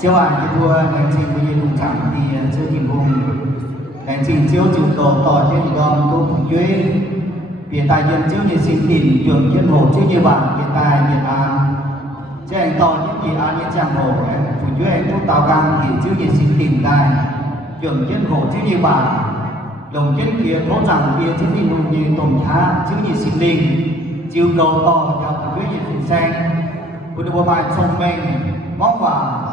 Chiếu ảnh cái vua hành trình của những chẳng thì chưa kịp vùng hành trình chiếu chịu tổ tỏ trên gom tô phủ duyên hiện tại nhân chiếu như xin tìm trường nhân hồ chiếu như bản hiện tại hiện an chứ anh tỏ những gì an nhân chẳng hồ phủ duyên chúng tao căng hiện chiếu như xin tìm tại trường nhân hồ chiếu như bản lồng kết kia thố rằng kia chiếu như hùng như tồn thá chiếu như xin linh chiếu cầu tỏ cho phủ duyên như phùng xanh của được bài sông mình mong vào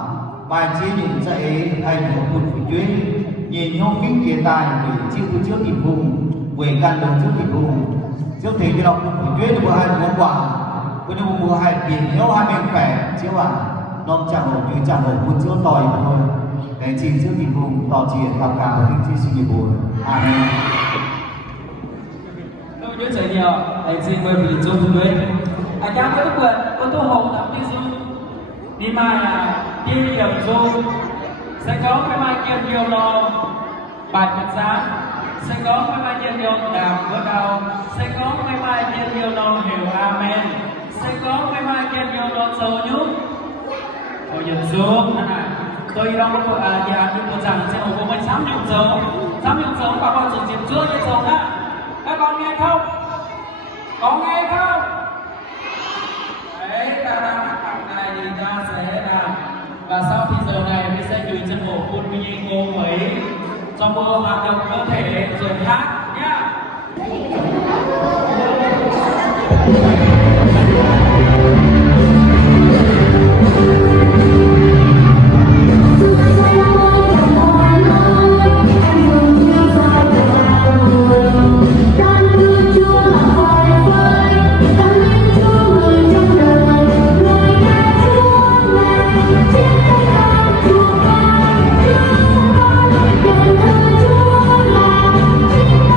bài chia những dạy thành một một phụ chuyên nhìn nhau kính kia tài để chiêu từ trước kịp vùng về căn đồng trước kịp vùng trước thì cái đọc phụ chuyên được hai món quà với những mùa hai biển nhau hai bên khỏe chiếu à non chẳng hổ như chẳng hổ buôn chiếu tỏi thôi để chỉ trước kịp vùng tỏ triển gặp cả những chi sinh nghiệp buồn amen. Tôi nhớ trời nhiều anh xin quay về chỗ phụ chuyên anh đang có quyền có tô hồng làm đi du đi mai là đi điểm du sẽ có cái mai kia nhiều lo bài Phật giáo sẽ có cái mai kia nhiều đàm bữa đầu sẽ có cái mai kia nhiều lo hiểu amen sẽ có cái mai kia nhiều lo dầu nhúc rồi điểm du này tôi đang có vợ nhà nhưng mà rằng sẽ ủng hộ mình dám nhung dấu và con dùng điểm chưa như dấu á các con nghe không có nghe không đấy ta đang hát tập này thì ta sẽ làm và sau thì giờ này mình sẽ gửi chân bộ quân mi cô ấy trong bộ hoạt động cơ thể rồi hát nhá. Hãy subscribe cho kênh Ghiền Mì Gõ để không bỏ lỡ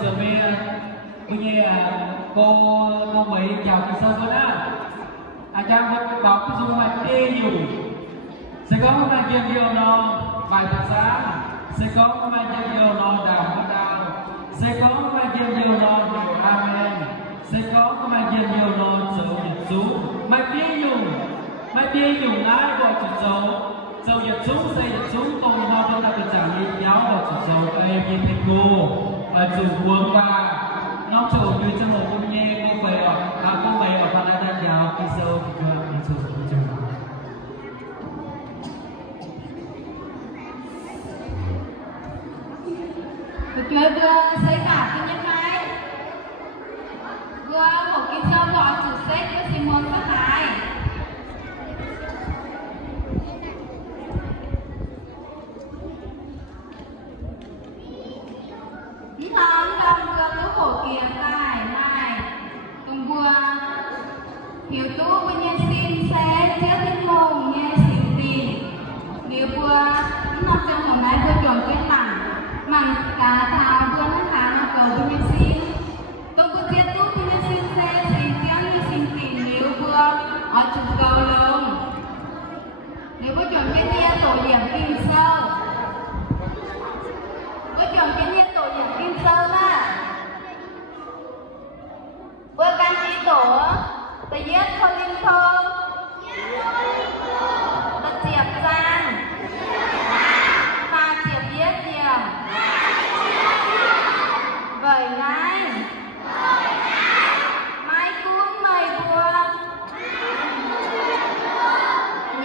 sẽ gửi về cô mong mấy chào kỳ sơ con á. Trang vẫn đọc cái dung mạch đê nhiều. Sẽ có một bài kiên điều nó bài thật giá. Sẽ có một bài kiên điều nó đảo mắt đào. Sẽ có một bài kiên điều nó điều amen. Sẽ có một bài kiên điều nó dấu nhật chú. Mạch đê dùng lái gọi chủ dấu. Dầu nhật chú xây nhật chú tôi nó không đặt được trả lý kéo gọi chủ dấu đây như thầy cô. Và chủ cuốn và nó chủ như trong một công nhé cô về ở phần đại đàn giáo kỳ sâu thì cơ kỳ sâu thì cơ. Được chưa vừa xây cả cái nhân này vừa một cái sâu gọi chủ sách với Simon và Thái thằng đồng vừa tú cổ kia tài này đồng vừa hiểu tú với nhân xin sẽ chết đến mồm nghe xin tìm nếu vừa nó trong hôm nay vừa chuẩn kết tặng mặn cả thảo vừa nó thả nó cầu với nhân xin đồng vừa chết tú với nhân xin sẽ xin kéo như xin tìm nếu vừa ở chụp cầu lông nếu vừa chuẩn kết nia tổ điểm kim sâu vừa chuẩn kết nia tổ điểm kim sâu là vừa can trí tổ ta giết con linh thơ ta chiệp giang và chiệp giết diệm vậy ngay mai cuốn mây bùa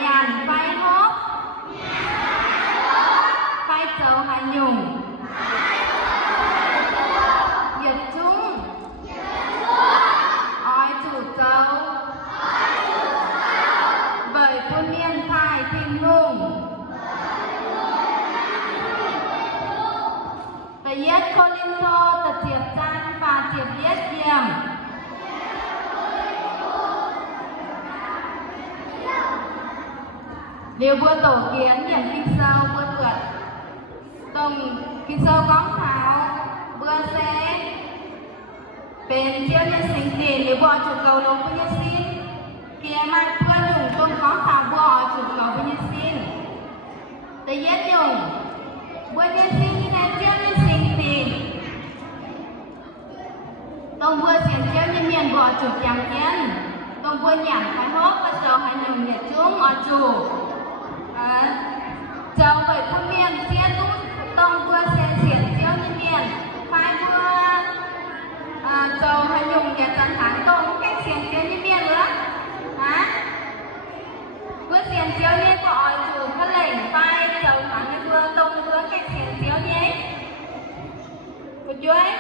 nhàn phai hốt phai trầu hai nhung diệt chúng ói chủ trâu bởi quân miên thai thiên hùng ta giết con linh thô ta chiệp chan và chiệp giết diệm nếu vua tổ kiến điểm kinh sâu vua vượt tổng kinh sâu bóng tháo vua sẽเป็นเจ้าเนี่ยสิงเกหรือบ่อจุดเกาลงพญาสินเกียร์มาเพื่อนหนุ่มต้นของขาวบ่อจุดเกาพญาสินแต่เย็ดหนุ่มบัวเนี่ยสิงที่ไหนเจ้าเนี่ยสิงตีต้องบัวเสียงเจ้าเนี่ยเมียนบ่อจุดอย่างเย็นต้องบัวหยางไฟฮอกกระเจ้าให้หนุ่มเนี่ยจุ้งอจุเจ้าไปพุ่นเมียนเสียตุ้นต้องบัวเสียงเจ้าเนี่ยเมียนไฟบัวchâu hay dùng nhà trần thắng tôi có cách xiên chiếu như miên nữa hả vừa xiên chiếu như gọi chủ cái lệnh phai châu thắng như vừa tông vừa cách xiên chiếu như ấy của chú ấy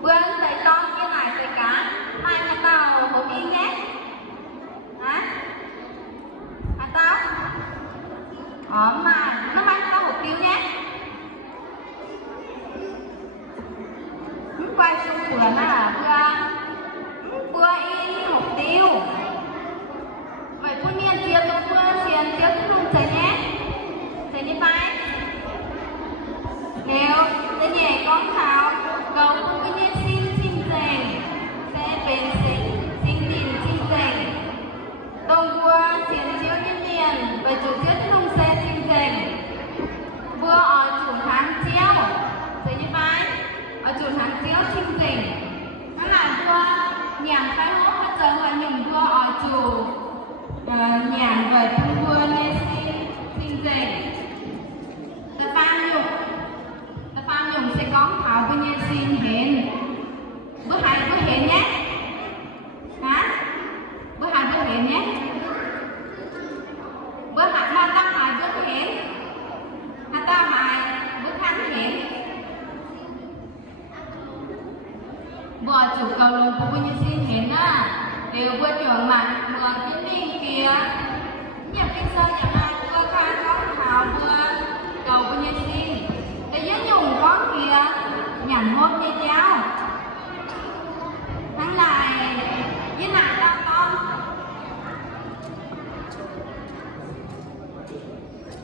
vừa thầy con như này thầy cá hai cái tàu hộp in nhé hả hả tao mà nó mang tao hộp tiêu nhé quay xuống vườn vừa in hộp tiêu vậy phun miên chia tôi vừa xiên chia không thấy nhé thấy như vậy nếu tới nhẹ con thảo cầu cũng cứ nhiên xin rèn sẽ bền xin tìm rèn đồng vừa xiên chiếu như miền vậy chủ tiết không sẽ xin rèn vừa ở chủ tháng chiếu thấy như vậy ở chủ tháng chiếu xin rèn nó là vừa nhàng cái hốt hết trơn và nhung vừa ở chủ nhàng về thân vừa nên xin rèn ta pha nhung sẽ có thảo với nhiên xin hẹn bữa hẹn nhé hả bữa hẹn nhé bữa hai ta hài bữa hẹn hai ta hài bữa khăn hẹn vừa chủ cầu lồng của quân nhân xin hẹn á đều vừa chuẩn mặt vừa cái miệng kia nhập kinh sơ nhập hai vừa khai có thảo vừa cầu quân nhân xin để dưới dùng con kia nhằn hốt như cháu tháng này với lại đâu con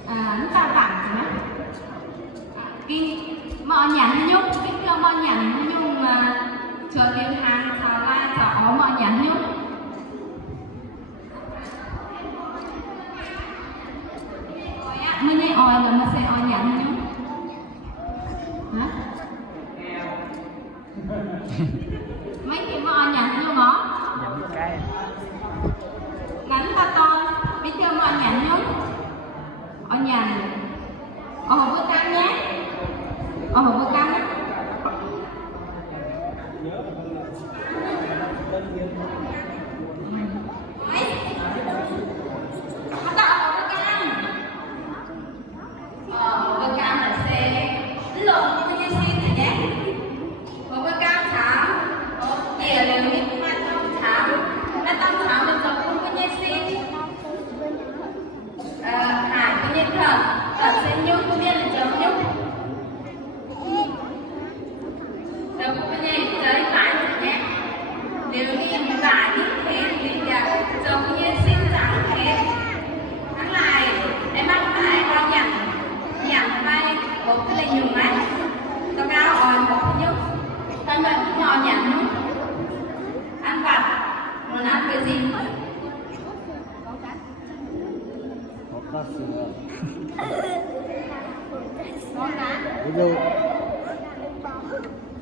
nó ta tặng nữa kinh mọi nhắn nhúc biết cho mọi nhắn nhung mà chờ đến hàng xào la chở ó mọi nhắn nhúc mới này oi là mà sẽ oi nhắn nhúc hả mấy cái mà oi nhắn nhúc đó ngắn ta to biết cho mọi nhắn nhúc oi nhắn oi bữa cam nhé oi bữa cam đấy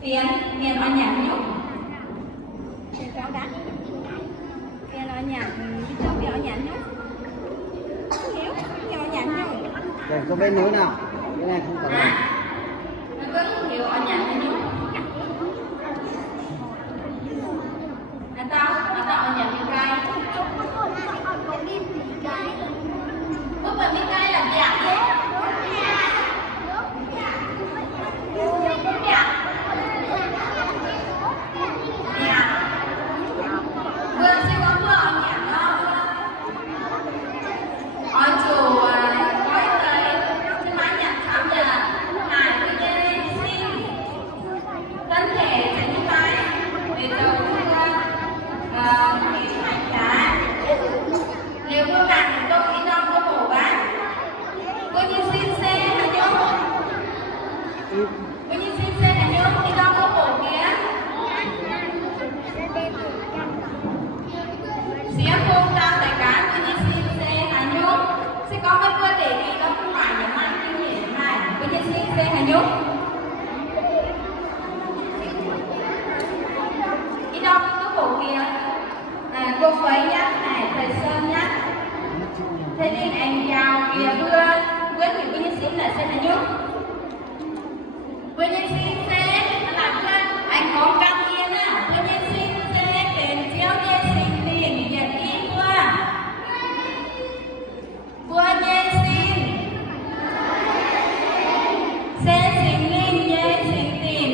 tiền tiền ở nhà nhúc tiền ở nhà cho tiền ở nhà nhúc hiếu tiền ở nhà nhúc để có bên núi nào cái này không cần nó cứ hiểu ở nhà nhúc là tao ở nhà mình cay lúc mà mình cay là đẹp đấy cô Quế nhá, này, thầy Sơn nhá. Thế nên anh chào kìa Quyên thì Quyên nhân xin là sẽ là nhúc. Quyên nhân xin sẽ là Quyên, anh có căn yên á. Quyên nhân xin sẽ đến chiếu nhân xin tiền nhật đi qua. Quyên nhân xin sẽ xin linh nhân xin tiền.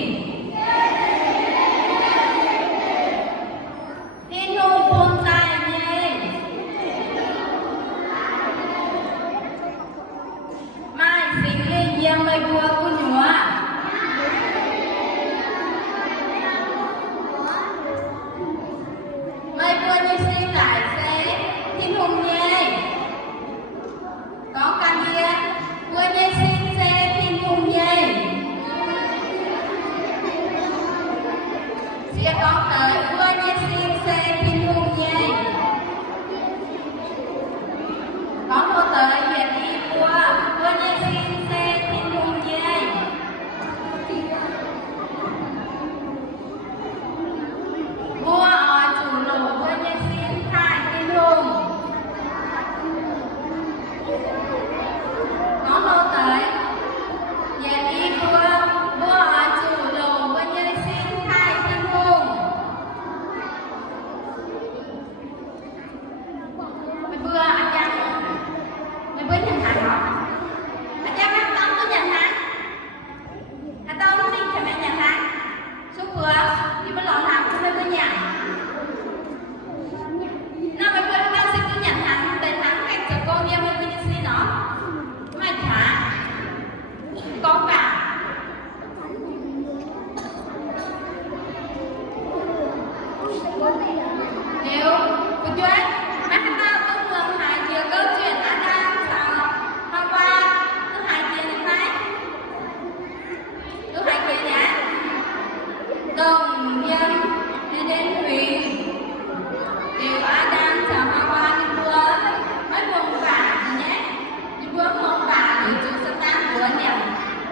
Yang mai buat punya, mai buat như sinh lại sẽ thiên hùng nhé, có căn kia buat như sinh sẽ thiên hùng nhé, sẽ có tới buat như sinh sẽ thiên hùng nhé, có một tới việc đi qua buat như sinh sẽ thiên hùng nhé.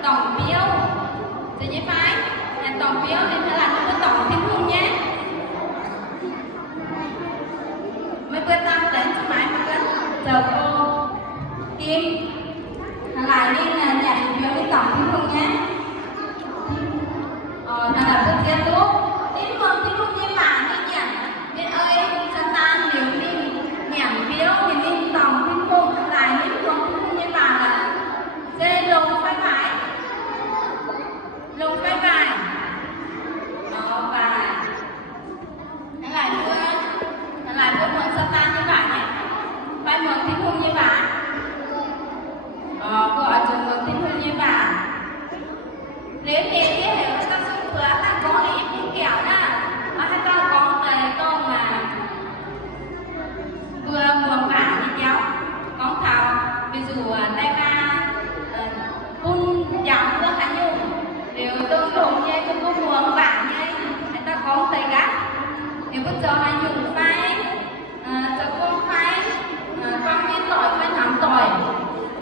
tổng phiếu thì như phải nhận tổng phiếu thì phải là không có tổng phiếu luôn nhé mấy bữa tâm đến cho mãi mà cứ chờ cô Kim lại đi là nhận phiếu cái tổng phiếu luôn nhé thật là rất chết tốt ít mừng phiếu luôn như bạn đi nhận nên ơi cho ta nếu đi nhận phiếu thì đi tổng phiếu luôn lại nếu không như bạn là dê lùng phải phải lùng phải phải và lại mượn sao ta như vậy này phải mượn tiếng hôn như bạn cô ở trường mượn tiếng hôn như bạn nếu như cái hiểu ta xuống cửa ta có ít những kẹo đó mà hay ta có về con mà vừa mượn bạn đi cháu có thảo ví dụ đây ba phun dạo vừa hả nhung nếu tôi đụng như tôi có mượn bạn như người ta có tay gắt nếu bây giờ hãy dùng phải cho con phải con viên tỏi phải nắm tỏi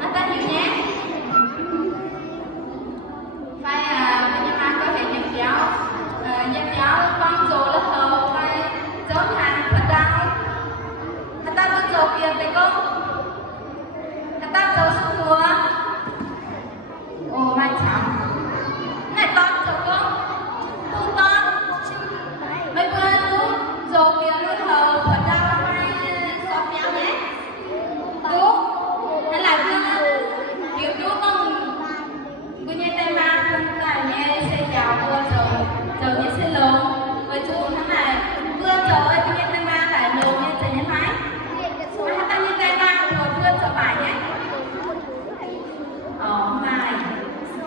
nó ta hiểu nhé phải bây giờ mà có thể nhập giáo con rồi là thờ phải chốt hàng thật đau người ta có dầu tiền phải không người ta dầu xuống mùa ồ mai chẳng này con dầu không không con mấy bữa đúng dầu tiền nó thờ thật đau phải xót nhau nhé đúng hay là kiểu đúng không cô nhé tay ma không phải nhé xe chào cô chờ nhé xe lớn với chú thế này vừa chờ ơi cô nhé tay ma lại lớn nhé chờ nhé máy mà ta nhé tay ma vừa chờ bài nhé mai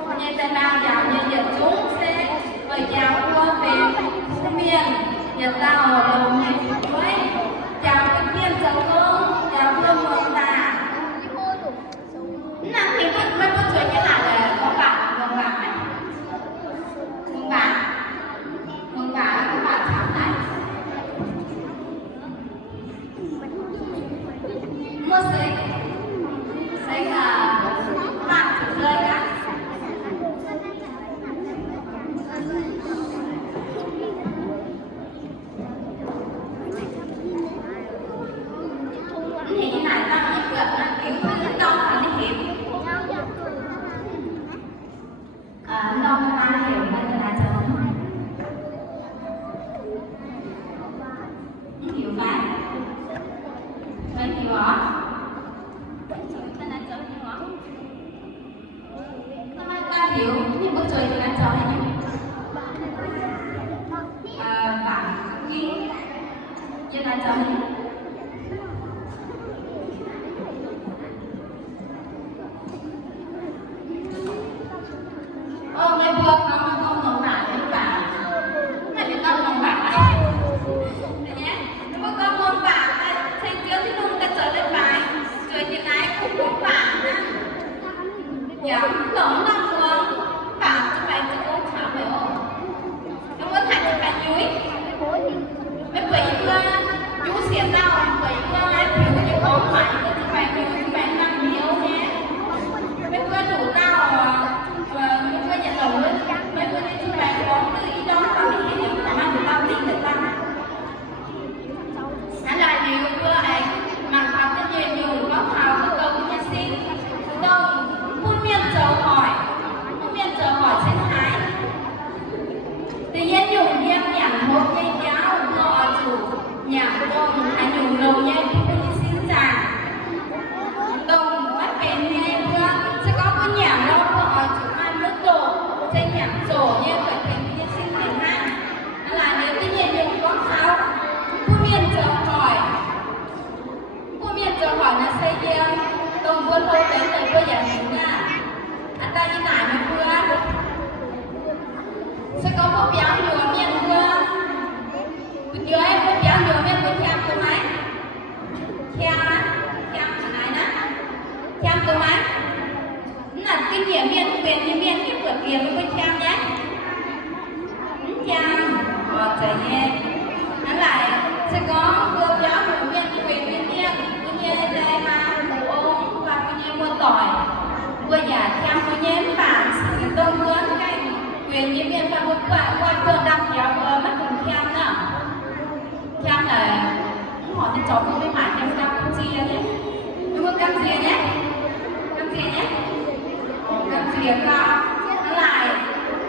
cô nhé tay ma chào nhé giờ chúng sẽ mời chào cô về khu miền giờ tao đầu nhé với chào cô miền chào cô chào cô mừng ta năng thì mới có chuyện cái này là con bạn này con bạn chào này mua sẽ là bạn chủ rơi đó thì cái này ta mới gặp là kiểu thứ đông là nó hiểm đông ta hiểu là chồng hiểu cái mấy hiểu hả ta nói chồng hiểu hả ta hiểu nhưng bữa trời thì là chồng này bạn kiến như là chồng mấy bữa con mừng bạn với bạn này thì con mừng bạn này nhé bữa con mừng bạn xem trước thì luôn ta trở lên bài rồi thì này cũng mừng bạn á giảm lỏng năm luôn bạn cho bạn cho con chào phải không nó có thành cho bạn vui mấy bữa chú xiên tao mấy bữa ai thiếu thì con phải cho bạn vui cho bạn làm nhiều nhé mấy bữa đủ tao nhận đầu lên mấy bữa đi chúng bạn có ý đó tao đi cái điểm là mang tao đi được tao hãy lại nhiều bữa ấy mà học cái nhiều có học có câu cái xin đông phun miệng chờ hỏi sẽ hái tự nhiên dùng nhang nhảm một cây giáo ngọ chủ nhảm đông hãy dùng đầu nhang phun xin già đông bắt bền nghe mưa sẽ có cái nhảm đâu ngọ chủ trên nhạc sổ như vậy thì nhân sinh thành hai là nếu cái nhiên dùng có tháo cô miền chờ hỏi là xây kia đồng quân hô đến từ cô giả hình nha anh ta như này mà vừa sẽ có một béo nhiều miền vừa bên dưới một béo nhiều miền vừa theo từ máy theo này đó theo từ máy là kinh nghiệm miền quyền như miền cái vượt tiền với theo nhé chăm trời nghe nó lại sẽ có cô giáo của miền quyền miền như đây mà ôm và cô như mua tỏi cô giả chăm cô nhém bạn việc đó lại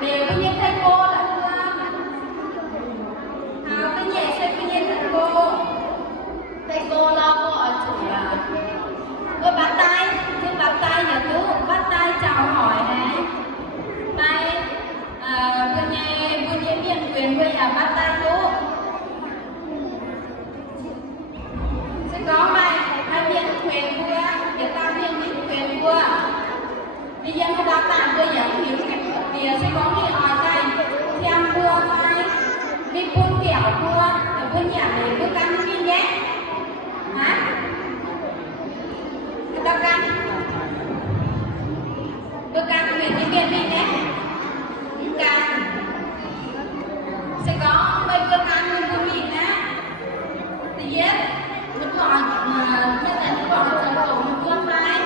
đều có những thầy cô là cái nhẹ sẽ có những thầy cô lo cô ở chủ là cô bắt tay nhà chú bắt tay chào hỏi này tay vừa nhẹ miệng quyền vừa nhà bắt tay chú sẽ có mày miệng quyền vừa để tao miệng quyền vừa đi dân không đáp tạm vừa giảm hiểu cái thì sẽ có người hỏi tay xem vừa mai đi buôn kẹo vừa nhà này vừa cắn cái nhé hả tao cắn vừa cắn quyền cái miệng đi nhé cắn sẽ có mấy vừa cắn mình vừa miệng á thì yes mình gọi nhất là mình gọi chờ tổ mình vừa phái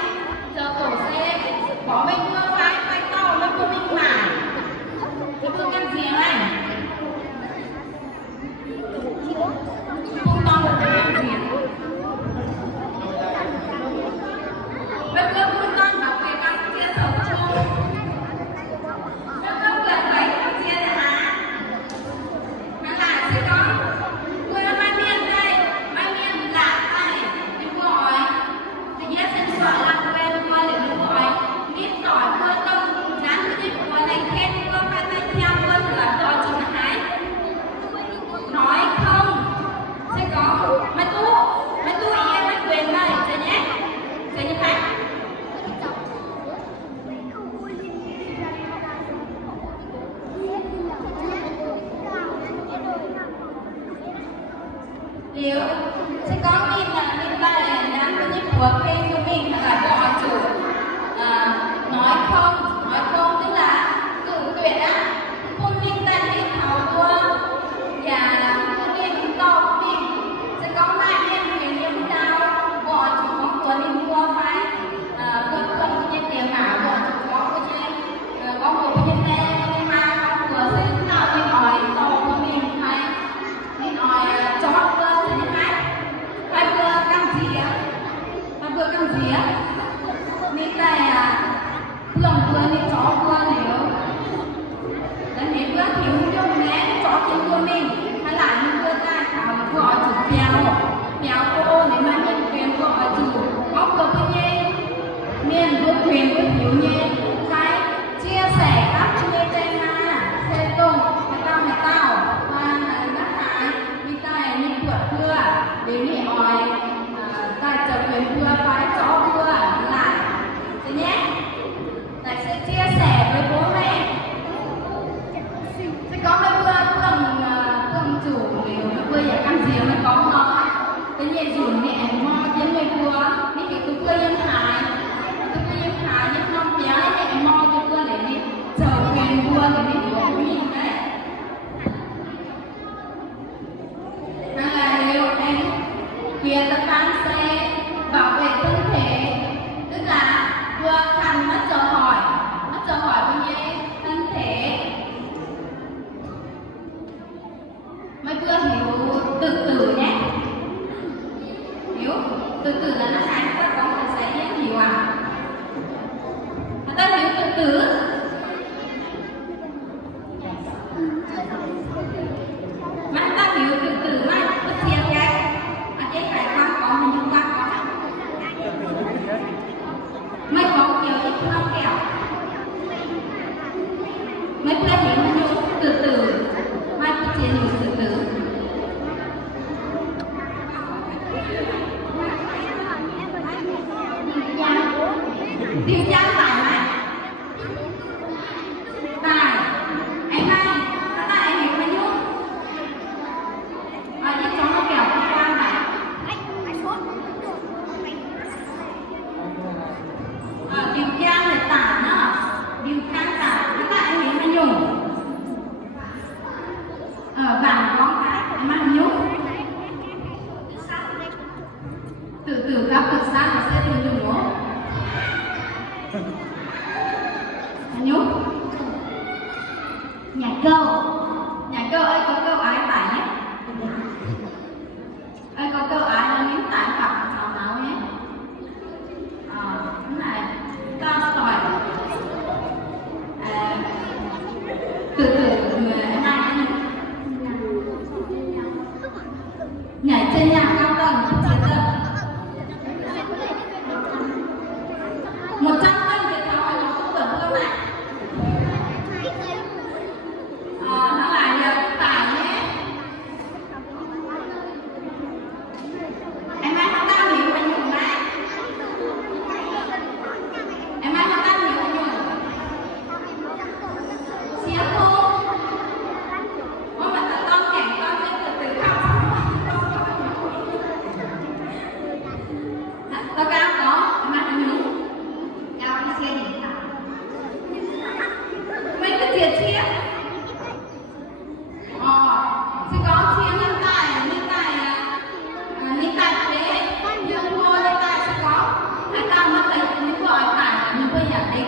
chờ tổ xe bỏ mình vừa phái to mình vừa mình mải cái vừa cắn gì này không to một cái cắn gì bây giờ mình con bảo về cắn chia sổ chung bây giờ gần bảy cắn chia này hả nó lại sẽ có vừa mai miên đây mai miên lạc này mình gọi thì nhớ xin gọi là quen qua để mình gọi biết tỏi vừa tông ngắn cái vừa này khen vừa phải tay theo vừa là đòi chúng hái nói không sẽ có mày tu ý em mày quyền đây rồi nhé rồi như thế điều sẽ có nhìn là mình ta là có những của kênh của mình là gọi chủ nói không tức là cử tuyệt á không linh ta đi thảo qua và không linh to của mình sẽ có mai liên quyền nhiệm sao gọi chủ có của linh qua phái quân của nhân tiền mã gọi chủ có của nhân có của nhân đen nhưng mà có của sẽ nào đi hỏi to của mình hay đi hỏi cho hai vừa căng gì á mình đây thường vừa đi chó vừa nếu đến hết vừa thiếu trong né chó thiếu của mình hay là những vừa ta thảo gọi chủ béo cô để mà nhân quyền gọi chủ có cơ cái miền vừa quyền vừa thiếu nhé cái chia sẻ các người tên xe tùng mày tao và các hại mình ta những vượt vừa để đi hỏi tại chợ quyền vừa phải chó vừa lại thế nhé tại sẽ chia sẻ với bố mẹ sẽ có mấy phương chủ nếu vừa giải căn gì mới có nó thế nhẹ rủ mẹ mo tiếng người vừa đi cái tôi vừa nhân hại những năm bé mẹ mo tôi vừa để đi chợ quyền vừa để đi của mình đấy nên là nếu em quyền tập tăng xe bảo vệ thân thể tức là vừa khăn mất chờ hỏi với nhé thân thể mấy vừa hiểu từ nhé hiểu từ là nó sáng ta có thể sẽ nhé hiểu người ta hiểu từ mà ta hiểu từ mà nó thiệt cái cái phải quan có mình chúng ta có mấy có kiểu ít không kẹo mấy bữa hiểu nó nhung từ mai có chuyện hiểu từ tiêu chán phải này tài anh mai nó là anh hiểu nó nhung ở những chó nó kẹo không quan này điều tra là tả nó điều tra tả nó là anh hiểu nó nhung bảng có cái mang nhung từ các cực sát nó sẽ từ nhung nhung nhà câu ơi có câu ái tải nhé ơi có câu ái là miếng tải hoặc sao nào nhé cái này ta tỏi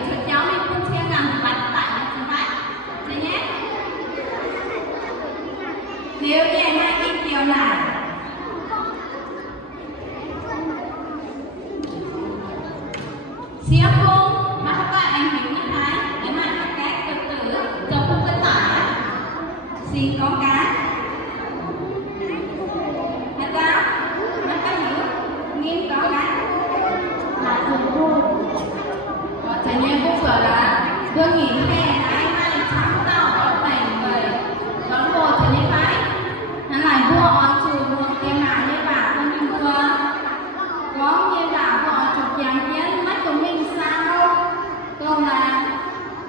chuột cháu đi con xe ngầm bắn tại chúng bạn. Thế nhé. Nếu như em hai ít điều này xếp không mà các bạn em hiểu như thế để mà các cái cực tử cho không có tải xin có cá hả ta nó có hiểu nghiêm có cá là thường luôn chẳng nhiên cũng vừa là tôi nghĩ hè ai mai sáng tao có thành người có một chẳng nhiên phải hắn lại vua on trừ một cái mà như bà con đi vừa có như là vua chụp dàn kiến mắt của mình sao còn là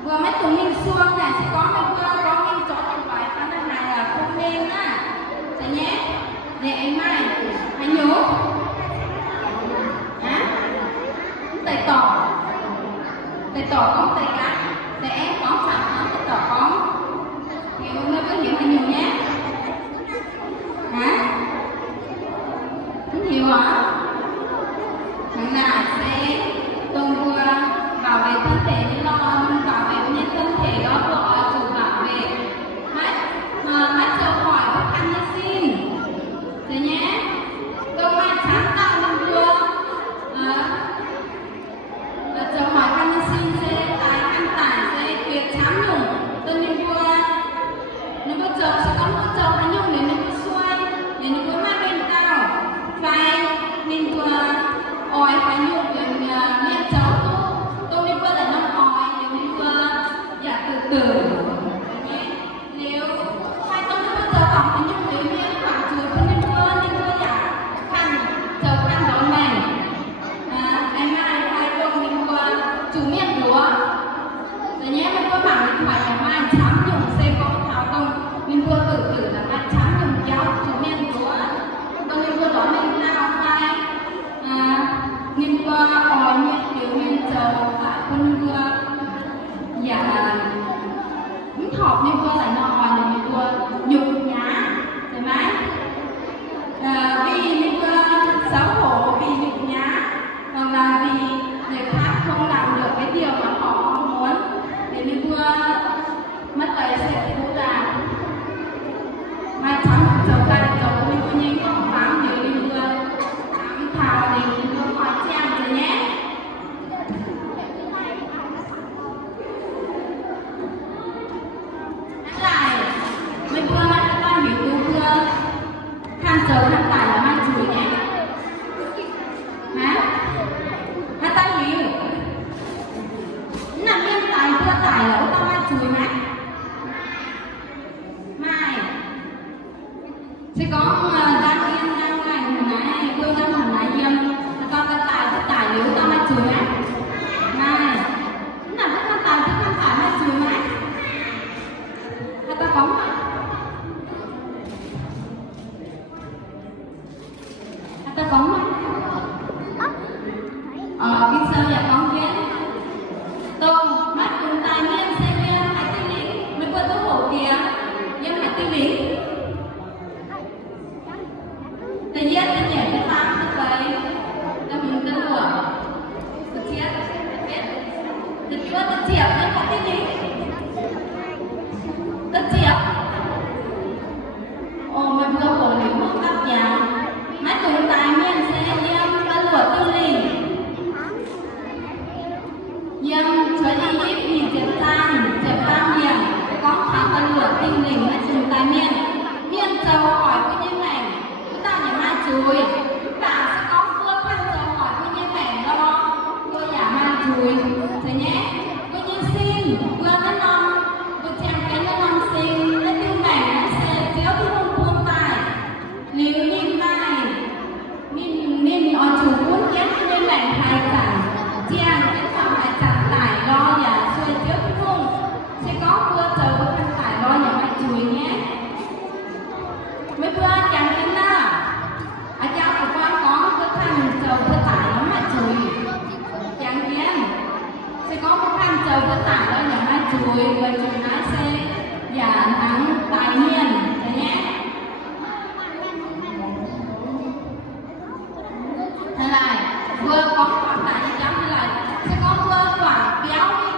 vừa mắt của mình xuông này sẽ có mình vừa có mình chọn một vài khả năng này là không nên á chẳng nhé để anh mai hãy nhớ hả tay tỏ có tay cá tay em có chẳng có tay tỏ có hiểu mới có hiểu hay nhiều nhé hả không hiểu hả thằng nào sẽ tôn vừa bảo vệ thân thể lo bảo vệ nhân thân thể đó của chủ bảo vệ mắt cho khỏi có khăn xin thế nhé tôi mai sáng tạo mình vừa cho hỏi khăn xin sẽ tái khăn tải sẽ việc chám nhung tôi mình vừa nếu có chờ sẽ có một chờ khăn nhung để mình xuôi để mình vừa mai bên cao phải mình vừa ỏi phải nhung để nghe cháu tôi mình vừa là nó ỏi để mình vừa dạ từ nếu hai tôi mình vừa chờ tổng khăn nhung để mình khoảng chuối của mình vừa dạ khăn chờ khăn đó này anh mai hai tôi mình vừa chủ miệng đũa rồi nhé mình vừa bảo mình phải là mai chám nhung sẽ có thảo công mình vừa tự là mai chám nhung cháu chủ miệng đũa tôi mình vừa đó mình nào phải mình vừa ỏi miệng điều mình chờ tại con vừa dạ những hộp mình vừa lại nó ỏi là mình vừa nhục nhã thấyไหมvì mình vừa xấu hổ vì nhục nhã hoặc là vì người khác không làm được cái điều mà họ mong muốn để mình vừa mất tài sản của ta mai chóng chồng ta để chồng mình vừa nhanh không phám để mình vừa ám thảo để mình vừa hỏi trang rồi nhé lại mình vừa mai các bạn hiểu tôi vừa khăn dấu khăn tải là mai chùi nhé hả hả ta hiểu nằm yên tải vừa tải là ô tao mai chùi mà mai sẽ có đang yên đang lành hồi nãy tôi đang hồi nãy yên con cái tải nếu tao mai chùi mà mai nằm cái khăn tải mai chùi mà hả ta có mà ta có mà bây giờ là con kiến tôi mắt cùng tài nguyên sẽ viên hải tinh lính mới vừa tôi hổ kìa nhưng hải tinh lính tự nhiên tôi nhảy cái phám tôi vậy tôi mình tôi lửa tôi chết biết tôi chưa tôi chẹp với hải tinh lính tôi chẹp mình vừa hổ lính một cặp giáo mắt cùng tài nguyên sẽ viên tôi lửa tinh lính nhưng cho đi ít thì chẹp tan miệng có thang tân lửa tinh linh ở trường tài miền châu hỏi cái như này chúng ta nhà mai chùi chúng ta sẽ có phương phân châu hỏi cái như này đó cô nhà mai chùi thế nhé cô như xin vừa nó non cô chèm cái nó non xin nó tiêu mẻ nó sẽ chiếu cái hôn buông tài nếu nhìn mai nhìn ở chủ muốn kết như mẻ hay cả chèm cái phòng hay chẳng tải lo và xuôi chiếu cái hôn sẽ có vừa chờ với khăn tải lo nhà mai chùi nhé mấy bữa chẳng tin nào cháu của con có cái khăn chờ với tải nó mai chùi chẳng biết sẽ có một khăn chờ với tải lo nhà mai chùi và chùi lái xe giả nắng tài nguyên thế nhé thế này vừa có khoảng tải cháu như này sẽ có vừa quả béo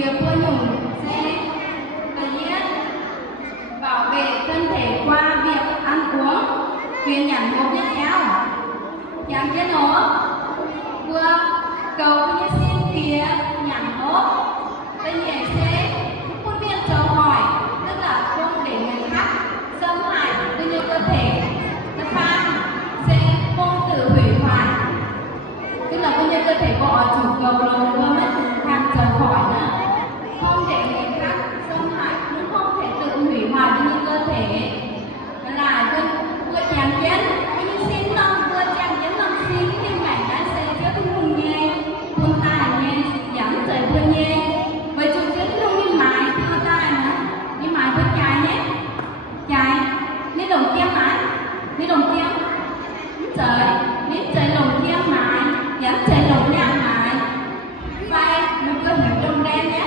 việc vua nhung sẽ tự nhiên bảo vệ thân thể qua việc ăn uống, truyền nhận một nhắc nhau. Chẳng chết nữa, vua cầu như xin kia nhận hốt, tự nhiên sẽ khuôn viên châu hỏi, tức là không để người khác xâm hại tự nhiên cơ thể, tất phan sẽ không tự hủy hoại, tức là tự nhiên cơ thể của chủ cầu lòng vừa mất hàng châu hỏi nữa, không để người khác xâm hại cũng không thể tự hủy hoại tự nhiên cơ thể, là vừa chẳng chết, như xin lòng vừa chẳng chết lòng xin thì mảnh đã sẽ trước hùng nhé, hùng tài nhé, dám trời vừa nhé. Vậy chủ chết không như mãi thưa tay mà như mãi với trái nhé, trái nên đồng tiêm mãi nên đồng tiêm trời nên trời đồng tiêm mãi dám trời đồng nhang mãi vai một cơ thể đồng đen nhé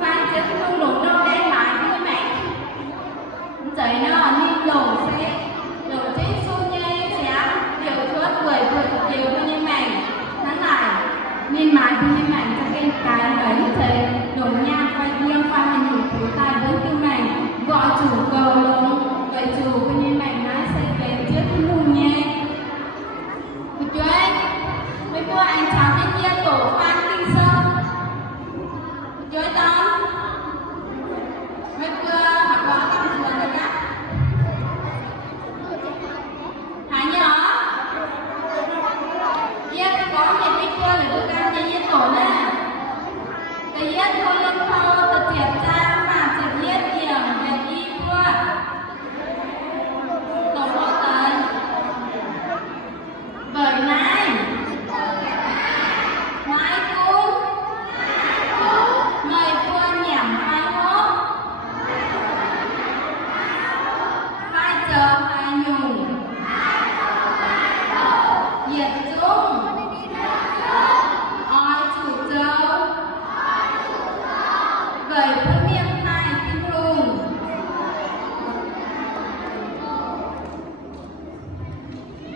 vai chết không đồng đồng đen mãi như mẹ trời nó nên đồng sẽ đồng chết su nhé sẽ điều thuốc người vừa điều như mẹ tháng lại nên mãi như mẹ cái bánh thầy đồng nha quay riêng pha hành hình của tài với tư mảnh gọi chủ cầu lông vậy chủ của như mảnh nói sẽ về trước cái mùng nhé được chưa anh mấy cô anh cháu cái kia tổ phan tinh sơn được chưa anh Tom mấy cô học quá con chuồn rồi nhá hả nhỏ yes có những cái cô là tôi đang chơi với tổ nè cái yết cô lưng thô tự triệt ra và triệt yết điểm về y vua tổ vô tần bởi này mai cung mời vua nhảm hai hốt vai chờ hai nhùng diệt dung oi chủ châu vậy phân miệng hai kinh hùng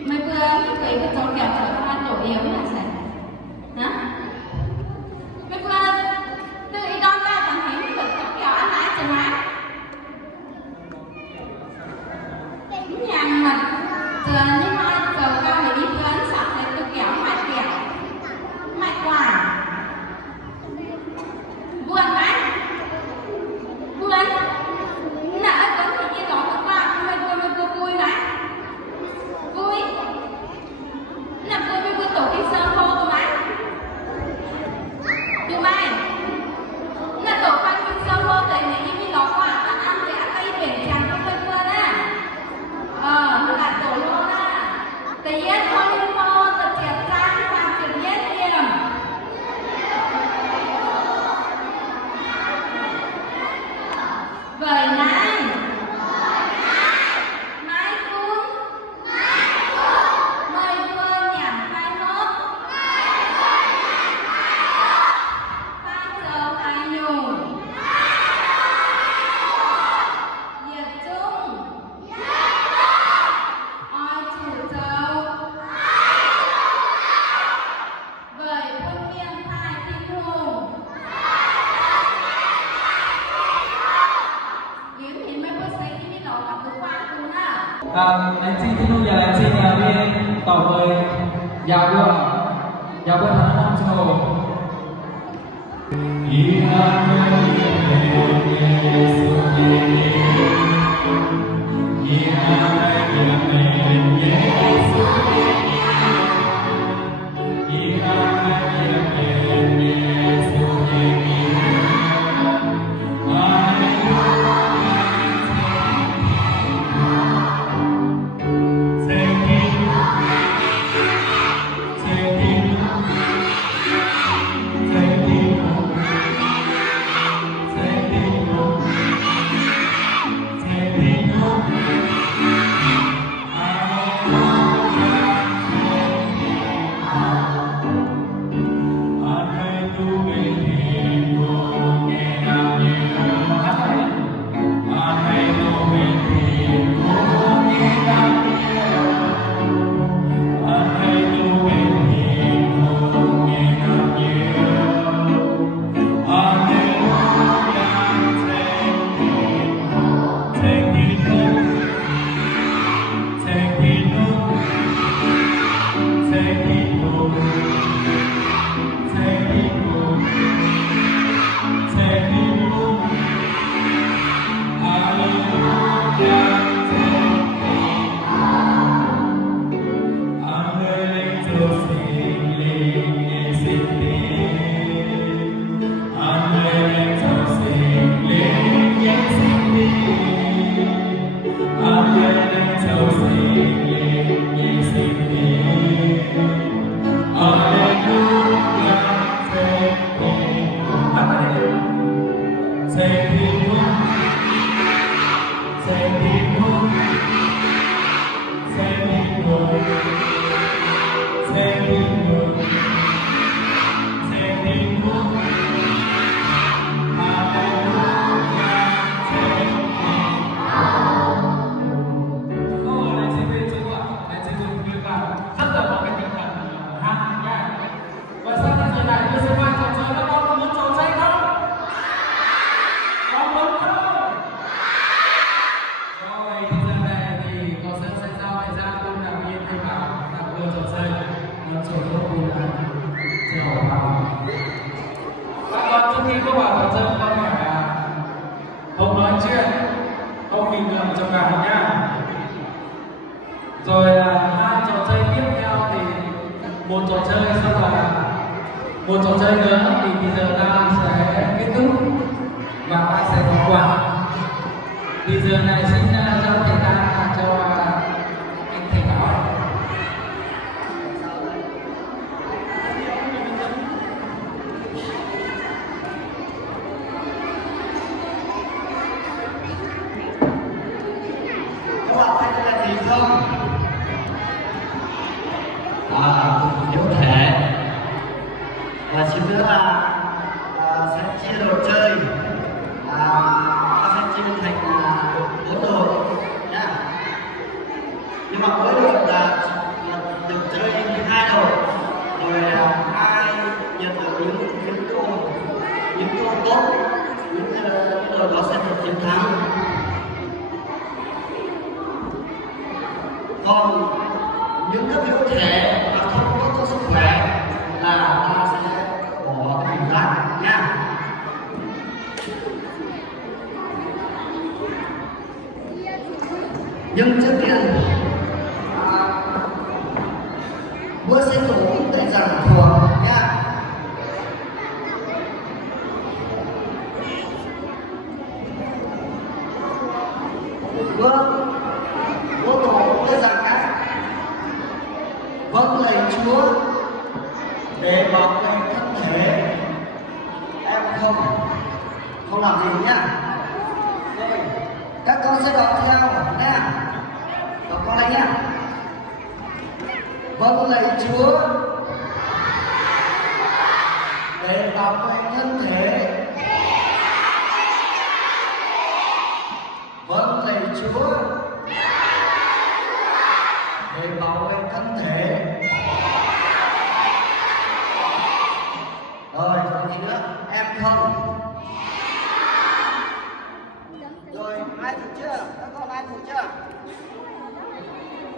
mấy bữa vậy cái cháu kẹo trở pha tổ yếu là sao hả mấy bữa tự ý đón ta chẳng thấy được cháu kẹo ăn lại chẳng hả nhàng mặt giờ nhưng mà giờ cao phải đi vấn sạc này tôi kẹo mạch quả buồn đấy buồn nãy có cái gì đó hôm qua mình vui đấy vui làm tôi mới vui tổ cái sơ khô tụi mày là tổ phan cái sơ khô tại vì như đó qua ăn thì ăn tay biển chẳng có hơi quên á là tổ luôn á tại vì thôi nhưng mà tự triệt trang và triệt nhất điểm vậy này mai cung mời vua nhảm hai nốt hai giờ hai nhung diệt dung oi chủ châu vậy phân miệng hai kinh hùng Yến thì mấy bác sĩ cái nó gặp được qua luôn á. Anh xin tiếp tục giờ anh xin đi tỏ mời giáo vua thắng năm châu. Không nói chuyện, không bình luận cho cả nhá. Rồi hai trò chơi tiếp theo thì một trò chơi xong là một trò chơi nữa thì bây giờ ta sẽ kết thúc và ta sẽ có quà. Thì giờ này xin cho thầy ta cho anh thầy bảo. Các bạn thấy đây là gì không? Hiếu thể. Và xin nữa là sẽ chia đồ chơi. Ta sẽ chia thành 4 đội nhá. Nhưng mà mỗi đội là được chơi 2 đội. Rồi ai nhận được những câu tốt, những đội đó sẽ được chiến thắng. Còn những cái yếu thể mà không tốt cho sức khỏe là ta sẽ bỏ cái bình rác nha. Nhưng trước tiên bữa sẽ tổ để giảng thuộc nha. Vâng, bố tổ sẽ giảng các vâng lạy Chúa để bảo vệ thân thể em không làm gì nhá. Rồi các con sẽ đọc theo nha, đọc con này nhá. Vâng lạy Chúa để bảo vệ thân thể. Vâng lạy Chúa để bảo vệ thân thể. Rồi còn gì nữa em không? Rồi ai thử chưa? Các con ai thử chưa?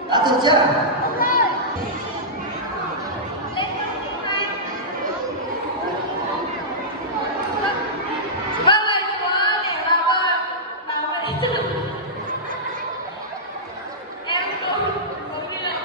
Đã thử chưa? Vâng lạy Chúa để bảo vệ em không biết lại.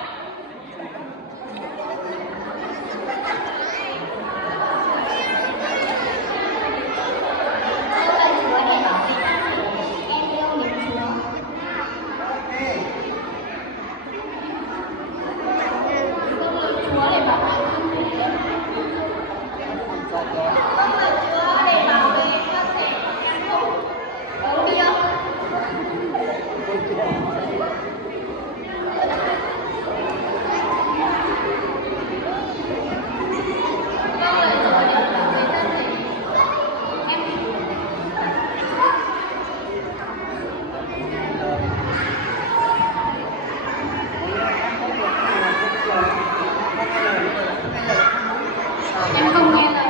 Em không nghe lời.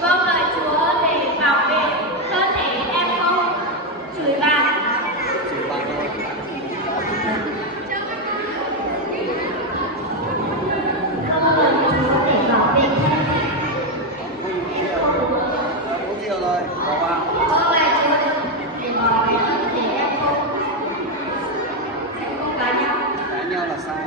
Vâng lạy Chúa để bảo vệ cơ thể em không chửi bạn. Vâng lạy Chúa để bảo vệ thân thể. Uống nhiều rồi, bỏ vào. Vâng lạy Chúa để bảo vệ thân thể em không cãi nhau. Cãi nhau là sai.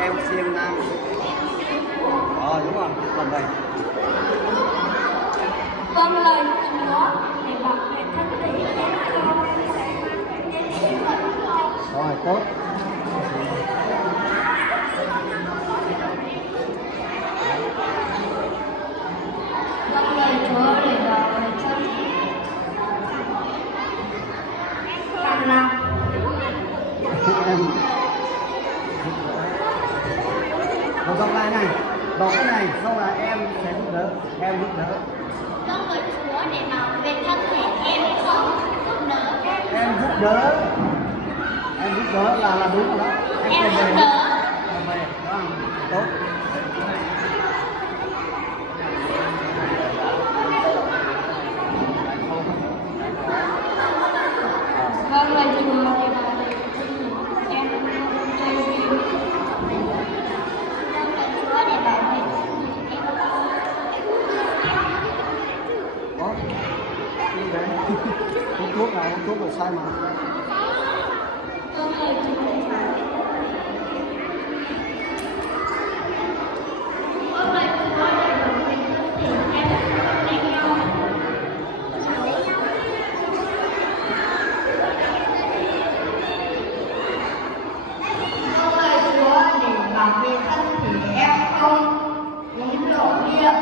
Em siêng năng. vâng, còn đây. Vâng lời Chúa để bảo vệ thân thể em con sẽ Rồi, tốt. vâng lời Chúa để bảo vệ thân bạn nào Một vòng lại này, đọc cái này, xong là em sẽ giúp đỡ, em giúp đỡ. vâng lời Chúa để bảo vệ thân thể em con giúp đỡ Em giúp đỡ. Em giúp đỡ là đúng rồi đó. em không giúp về. đỡ Không về, đó, tốt. vâng lời Chúa để bảo vệ thân thể em con chơi game vâng lời Chúa để bảo vệ thân thể em con Đó. Đi đấy. Hút thuốc là sai mà. vâng lời Chúa vâng lời Chúa để bảo vệ thân thể em con Vâng lời Chúa để bảo vệ thân thể em không uống rượu bia.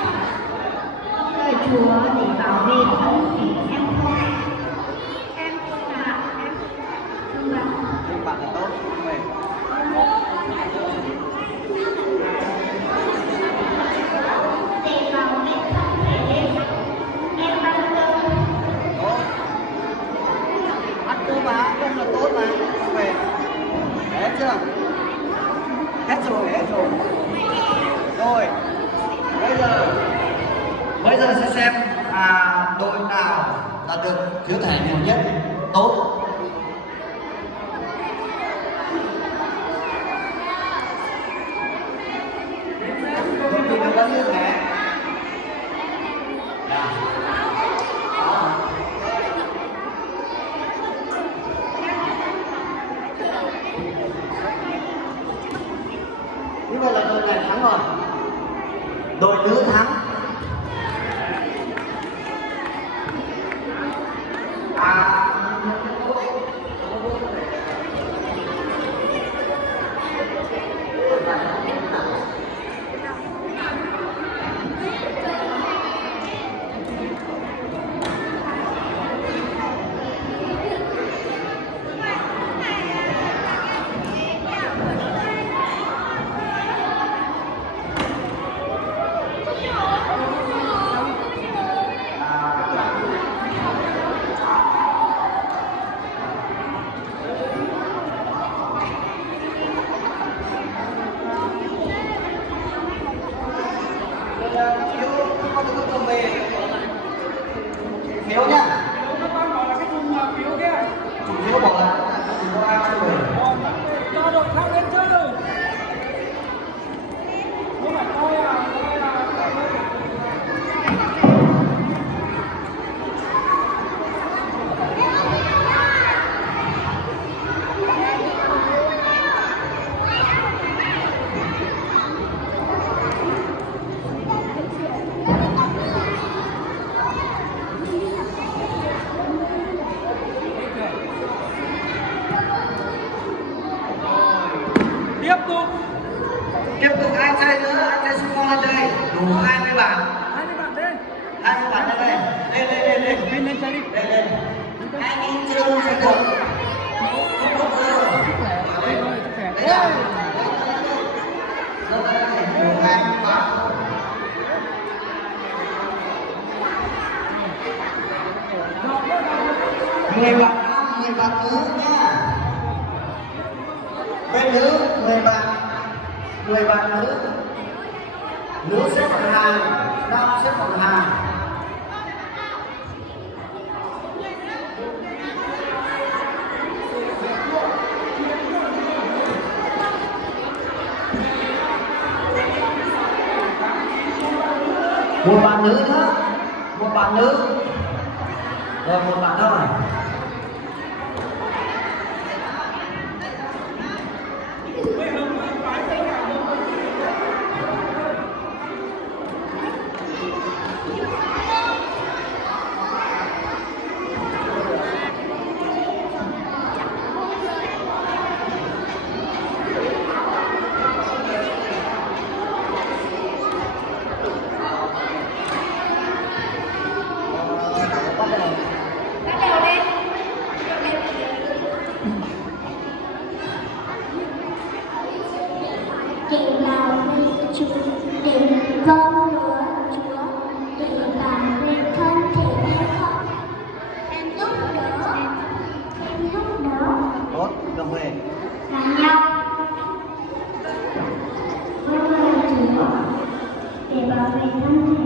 Vâng lời Chúa để bảo vệ thân thể em không Nhưng bạn là tốt, không về. để bảo vệ thân thể em ăn cơm. Tốt. Ăn cơm mà, cơm là tốt mà, không về. Hết chưa? Hết rồi. Rồi, bây giờ sẽ xem đội nào là được phiếu thẻ nhiều nhất. Tốt. Đội mình được bao nhiêu thẻ? Như vậy là đội này thắng rồi. Đội nữ thắng. Phiếu nhá. Chủ phiếu bỏ là có ai chơi rồi. Cho đội khác lên chơi rồi. Nhưng mà coi là Tiếp tục ai chơi nữa, anh chơi xung quanh lên đây. Đủ 20 bạn. 20 bạn lên. 20 bạn lên đây. Lên. Mình lên chơi đi. Lên. Anh in chưa sẽ được. Người bạn nam, người bạn nữ nha. Bên nữ, người bạn nữ. Nữ xếp bằng hàng, nam xếp bằng hàng. Một bạn nữ nữa, một bạn nữ. Rồi một bạn thôi. Bắt đầu lên. Chị vào về Chúa để vâng lúa Chúa, để vào về thân thể hay không? Em giúp đỡ, em giúp đỡ Tốt, cầm về. đánh nhau. Vâng lời Chúa để bảo vệ thân thể,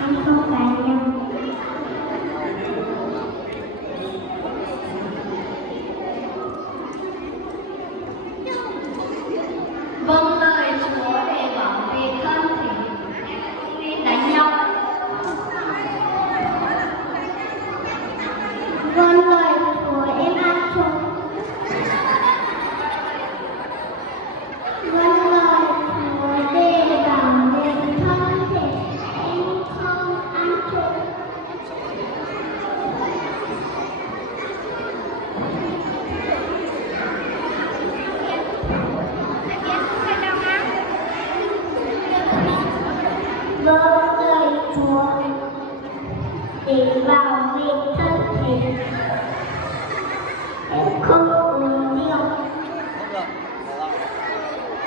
em không đánh nhau. Vâng lời Chúa để bảo vệ thân thể, em không nên đánh nhau. Vâng lời Chúa em ăn trộm. Vâng lời Chúa để bảo vệ thân thể, em không ăn trộm. Vâng lời Chúa để bảo vệ thân thể, em không uống rượu.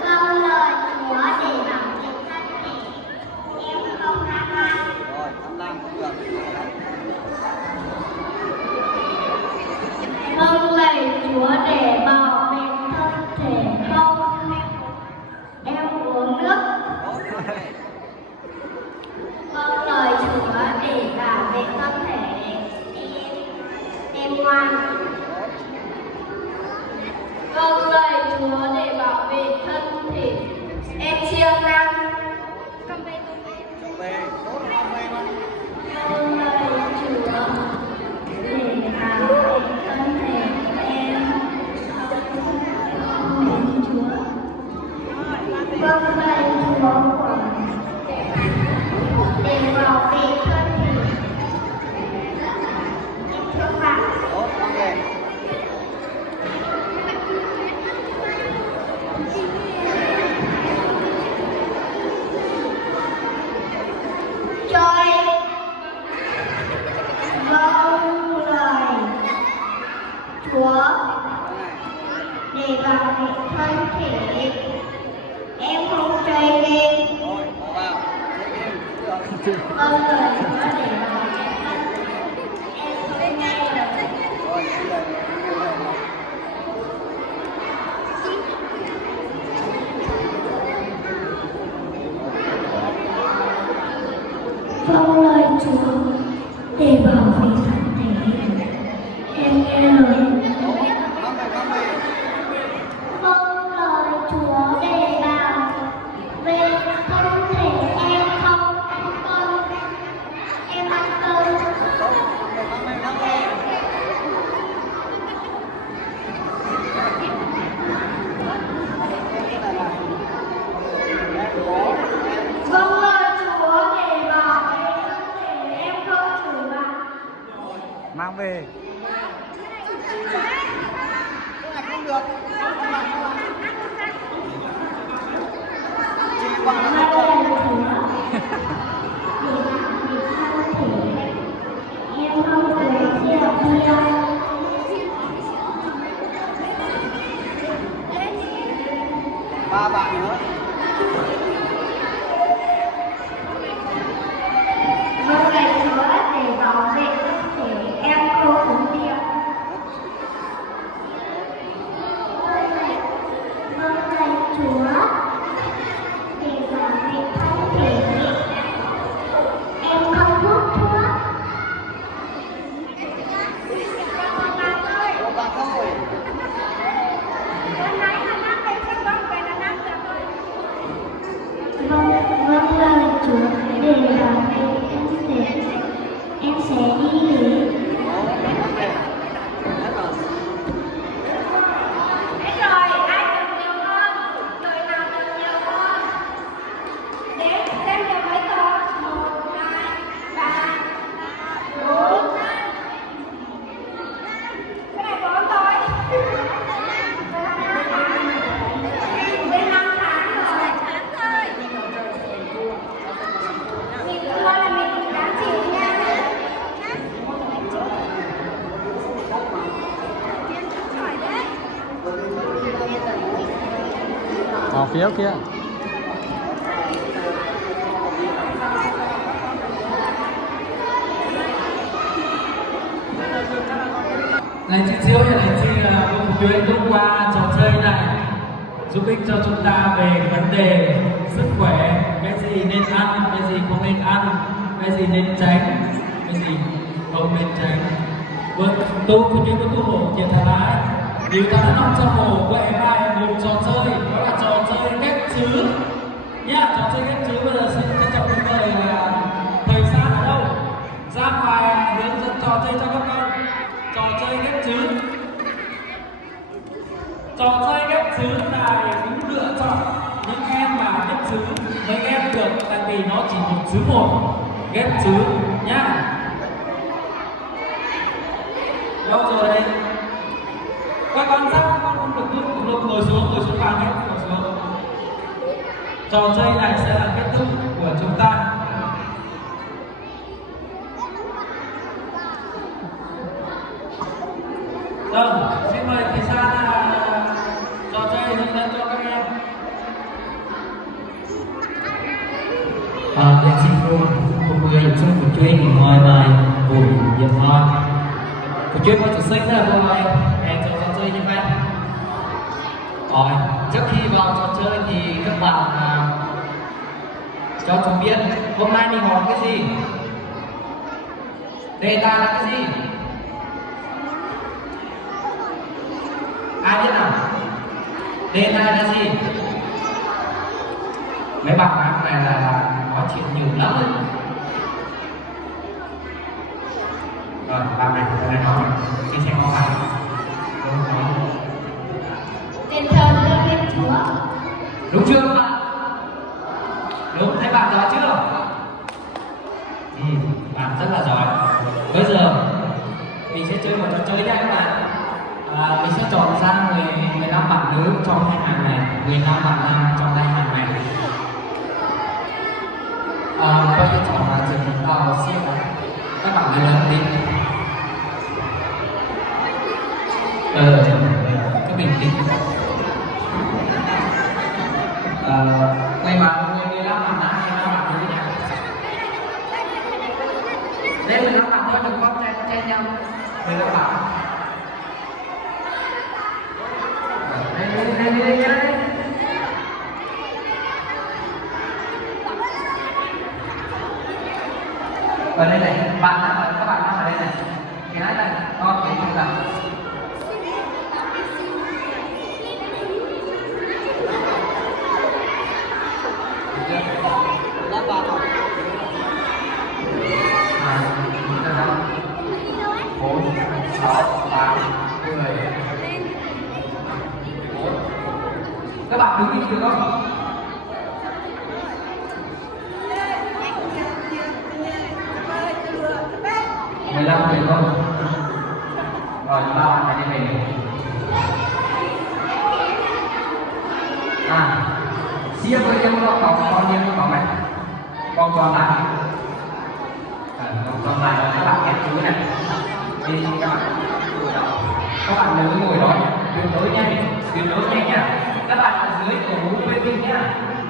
Vâng lời Chúa để bảo vệ thân thể, em không tham lam. Rồi, 55 cũng được. Vâng lời Chúa để bảo vệ thân thể, không em uống nước. Vâng lời Chúa để bảo vệ thân thể, em ngoan. Vâng lời Chúa để bảo vệ thân thể, em siêng năng. Cầm về. Tốt, cầm về mà. Vâng lời Chúa để bảo vệ thân thể, em không mến Chúa. Vâng lời Chúa để bảo vệ thân thể, em thương bạn. Tốt, cầm về. Chơi. Vâng lời Chúa để bảo vệ thân thể, em không chơi game. Rồi, bỏ vào. Được. Vâng lời Chúa để bảo vệ thân thể, em không nghe lời. Rồi, đi về. Vâng lời Chúa để bảo vệ thân thể, em nghe lời. Cầm về. Vâng lời Chúa để bảo vệ thân thể, em không ăn cơm. Em ăn cơm. Cầm về. Vâng lời Chúa để bảo vệ thân thể, em không chửi bạn. Mang về. Cái này không được. Chị bằng Vâng là lời không. Chúa để bảo vệ thân thể, em không uống rượu bia. Ba bạn nữa. Vâng lời Chúa để bảo vệ thân thể, em không uống rượu. Vâng lời Chúa để bảo vệ thân thể, em không hút thuốc. Một bạn thôi. kéo kia. Này chị Diễu thì này chị Vương Quốc Tuyến thông qua trò chơi này giúp ích cho chúng ta về vấn đề sức khỏe, cái gì nên ăn, cái gì không nên ăn, cái gì nên tránh, cái gì không nên tránh. Vâng, tôi của những tu bổ tiền thả lái điều ta đã nằm trong hồ của em ai một trò chơi, đó là trò chơi ghép chữ nhá. Trò chơi ghép chữ bây giờ xin trân trọng kính mời thầy San ở đâu ra ngoài hướng dẫn trò chơi cho các con. Trò chơi ghép chữ, trò chơi ghép chữ này cũng lựa chọn những em mà ghép chữ mấy em được, tại vì nó chỉ một chữ một ghép chữ nhá. Đâu rồi đây? Các con sắp con không được ngồi xuống bàn hết, ngồi xuống. Trò chơi này sẽ là kết thúc của chúng ta. Vâng, xin mời thầy San trò chơi hướng dẫn cho các em. Em xin cô người dùng chung của chuyên ngoài bài vùng Việt Nam. Của chuyên có chủ sinh là vô em cho trò chơi như vậy. Rồi, trước khi vào trò chơi thì các bạn cho chúng biết hôm nay mình học cái gì, đề tài là cái gì, ai biết nào? Đề tài là gì? Mấy bạn này là nói chuyện nhiều lắm rồi. Rồi, bạn này nói đi xem con bài. Đền thờ nơi Thiên Chúa. Đúng chưa các bạn? Đúng, thấy bạn giỏi chưa? Bạn rất là giỏi. Bây giờ mình sẽ chơi một trò chơi nha các bạn. Mình sẽ chọn ra 15 bạn nữ trong hai hàng này, 15 bạn nam trong hai hàng này. Bây giờ chọn là dừng vào xem các bạn nữ lớn đi. Cứ bình tĩnh. Quay vào 15 bạn nam, 15 bạn nữ nha. Đây 15 bạn thôi, đừng có chen nhau. 15 bạn. Đây. Ở đây này, bạn nào, các bạn nào ở đây này. Cái này này, ok, không cần. Các bạn đứng đi được không? Mười lăm người thôi. Rồi 3 bạn phải đi về. Xia với em nó còn em nó còn này. Con tròn lại. Con tròn lại là các bạn kẹp chữ này. Đi các bạn nhớ ngồi đó nhé. Tuyệt đối nhanh nhá. Các bạn ở dưới cổ vũ bên mình nhá.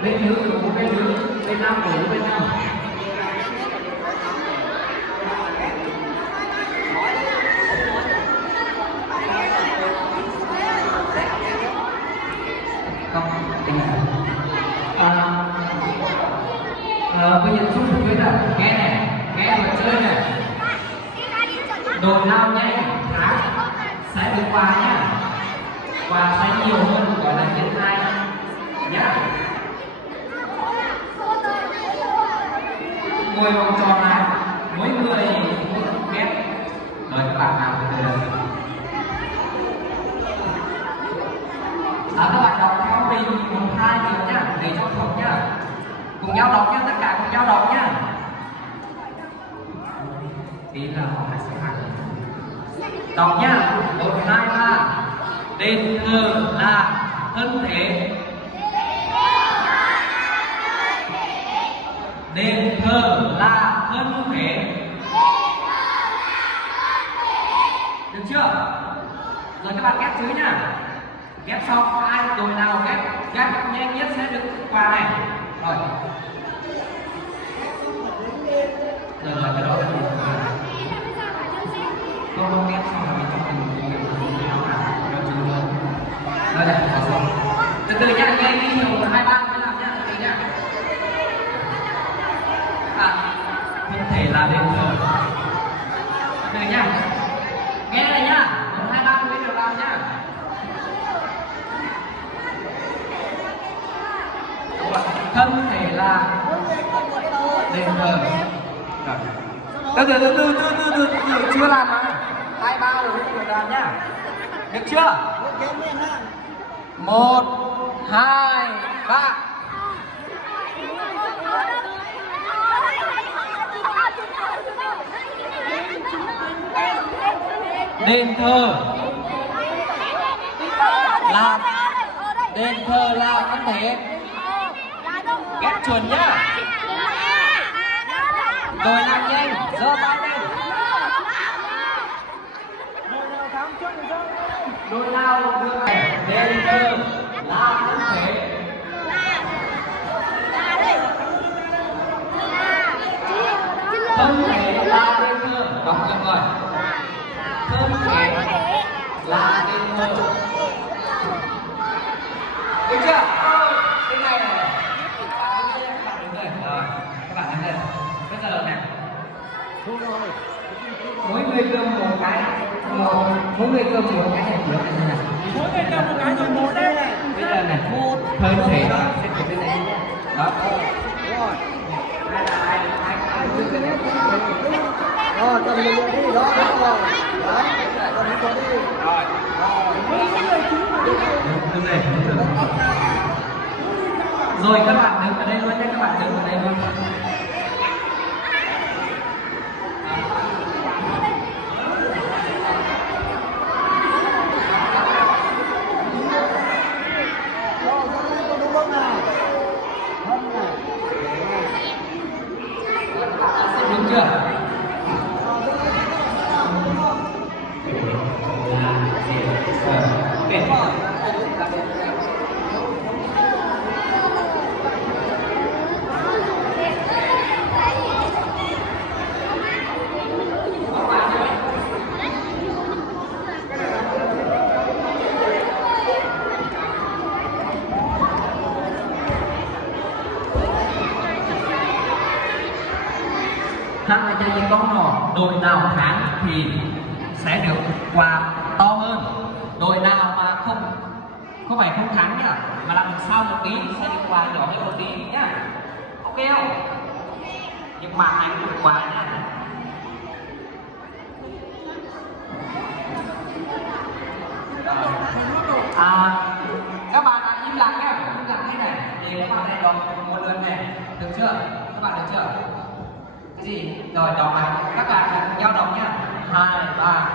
Bên nữ cổ vũ bên nữ, bên nam cổ vũ bên nam. Không, tính bây giờ chung một cái là nghe này, nghe luật chơi này. Đồ nào nhanh, thắng sẽ được quà nhá. Quà sẽ nhiều hơn, gọi là nhân 2 nhá. Ngồi vòng tròn này, mỗi người một ghép. Rồi các bạn nào từ từ. Các bạn đọc theo mình 1, 2 nhiều nhá, để cho thuộc nhá. Cùng nhau đọc nhá, tất cả cùng nhau đọc nhá. Tí là họ sẽ học. Đọc nhá, 1, 2, 3. Đền thờ là thân thể. Đền thờ là thân thể. Được chưa? Rồi các bạn ghép chữ nhá. Ghép xong ai đội nào ghép gắt nhanh nhất sẽ được quà này. Rồi. Rồi cái đó không biết xong rồi trong từng rồi đây từ từ nhá, nghe ghi nhiều 2 3 mới làm nhá, từ từ nhá. Không thể là đến rồi. Từ từ nhá, nghe này nhá, 1 2 3 mới được làm nhá. Thân thể là đền thờ. Từ từ chưa làm mà 2 3 rồi mới được làm nhá, được chưa? 1 2 3. Đền thờ là thân thể, ghép chuẩn nhá. Rồi làm nhanh, giơ tay lên. Đôi nào đưa này, đền thờ là thân thể. Thân thể là đền thờ, đọc được rồi. Thân thể là đền thờ. Được chưa? Cái này này. Các bạn đứng đây. Rồi, các bạn đứng đây. Bây giờ này. Mỗi người cầm một cái, mỗi người cầm một cái này trước này. Mỗi người cầm một cái rồi một đây này. Bây giờ này, thân thể sẽ phải cái này. Đó. Rồi, cầm lên đi, đó, rồi. Đấy, cầm đi qua đi. Rồi. Đứng đây, rồi các bạn đứng ở đây luôn nhé, các bạn đứng ở đây luôn. Đúng chưa? Thắng chơi với con nò, đội nào thắng thì sẽ được quà to hơn. Đội nào mà không phải không thắng nhá, mà làm sao một tí sẽ được quà nhỏ hơn một tí nhá. Ok không? Nhưng mà anh được quà nhá. Các bạn im lặng nhé, im lặng thế này thì các bạn này đọc một lượt này, được chưa? Các bạn được chưa? Cái gì? Rồi đọc này, các bạn cùng nhau đọc nhá. 2 3.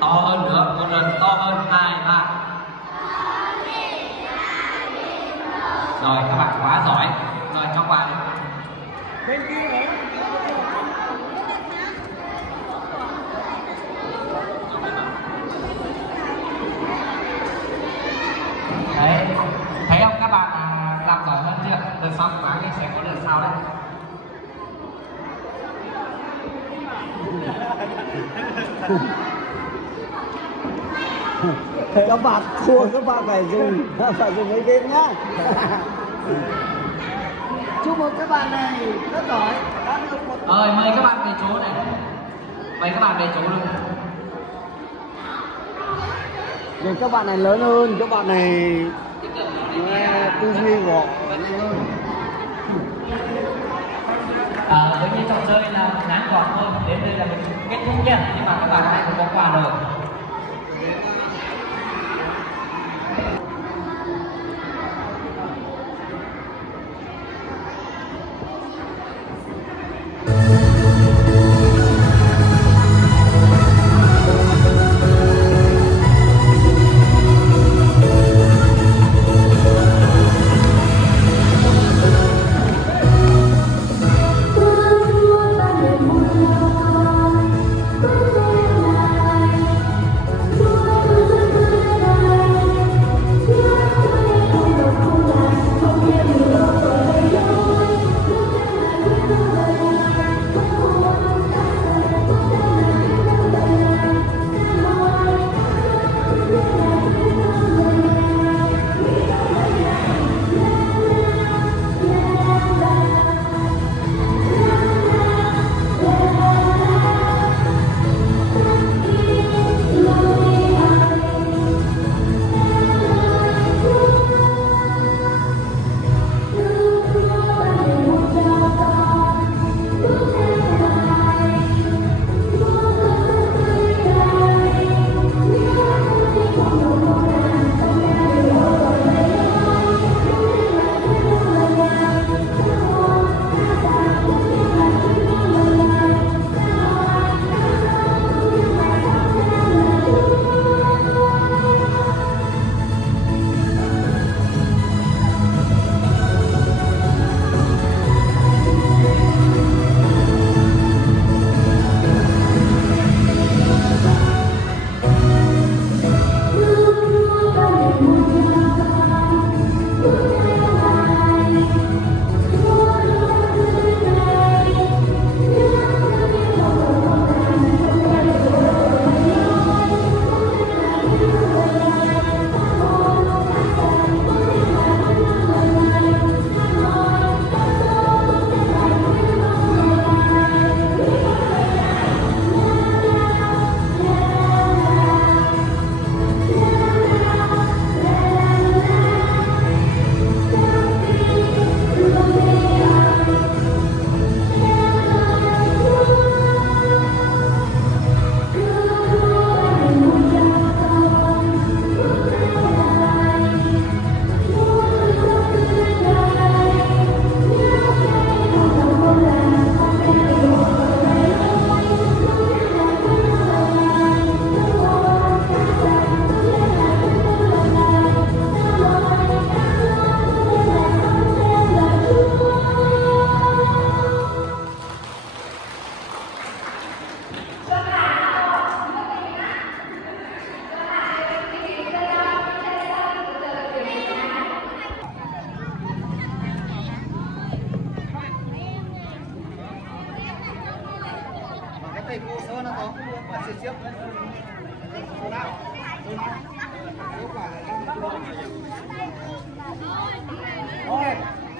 To hơn nữa, một lần to hơn. 2 3. Rồi các bạn quá giỏi. Rồi cho quà đi. Bên kia này. Đấy, thấy không các bạn làm giỏi hơn chưa? Lần sau các bạn sẽ có lần sau đấy. Các bạn thua, các bạn phải dùng cái game nhá. Chúc mừng các bạn này rất giỏi, đã được một. Mời các bạn về chỗ này. Mời các bạn về chỗ luôn. Để các bạn này lớn hơn, các bạn này tư duy của nhanh hơn. Với như trò chơi là ngắn gọn thôi, đến đây là mình kết thúc nha. Nhưng mà các bạn này cũng có quà rồi.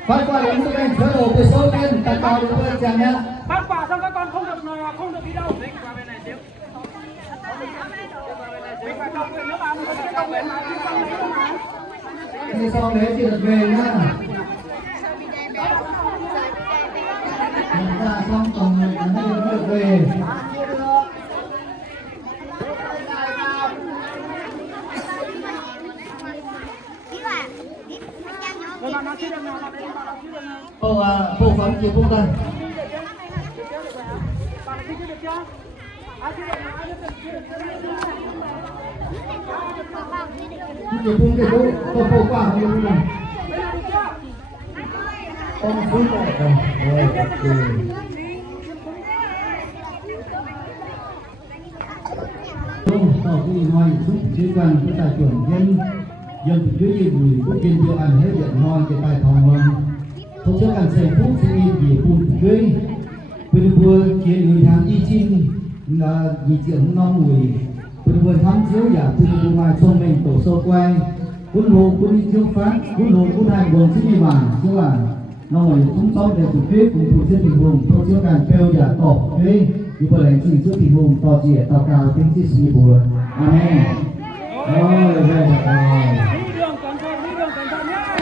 Phát quả đến sức anh phối hợp với số tiên tặng cao đến với chàng nhé. Phát quả xong các con không được đi đâu. Mình qua bên này xíu. Mình phải công nguyện nước bạn, mình phải công nguyện mà đi xong đấy mà. Thì sau đấy thì được về nhá. Mình ra xong còn mình được về. Bộ phận chị Phúc Tân. Chị Phúc thì bố, tôi phô quả không như này. Con phút lại rồi. Sau khi nói giúp sĩ quan của tài trưởng dân dưới gì bùi quốc kiên tiêu ăn hết điện nói cái tài phòng không trước ăn xây phúc sẽ in gì phun dưới bây vừa kia người hàng y chinh là gì chuyện nó mùi bây vừa thăm chiếu giả từ bên ngoài trong mình tổ sâu quay quân hồ quân đi chiếu phát quân hồ quân hành buồn chứ đi vàng chứ là nó ngồi chúng tôi để tụi tuyết cùng tụi dân tình hùng tôi chiếu càng kêu giả tổ đấy như vậy là chỉ trước tình hùng to chỉ tàu cao tiếng chỉ sĩ buồn amen. Ôi, về rồi. Đi đường cẩn thận nhá.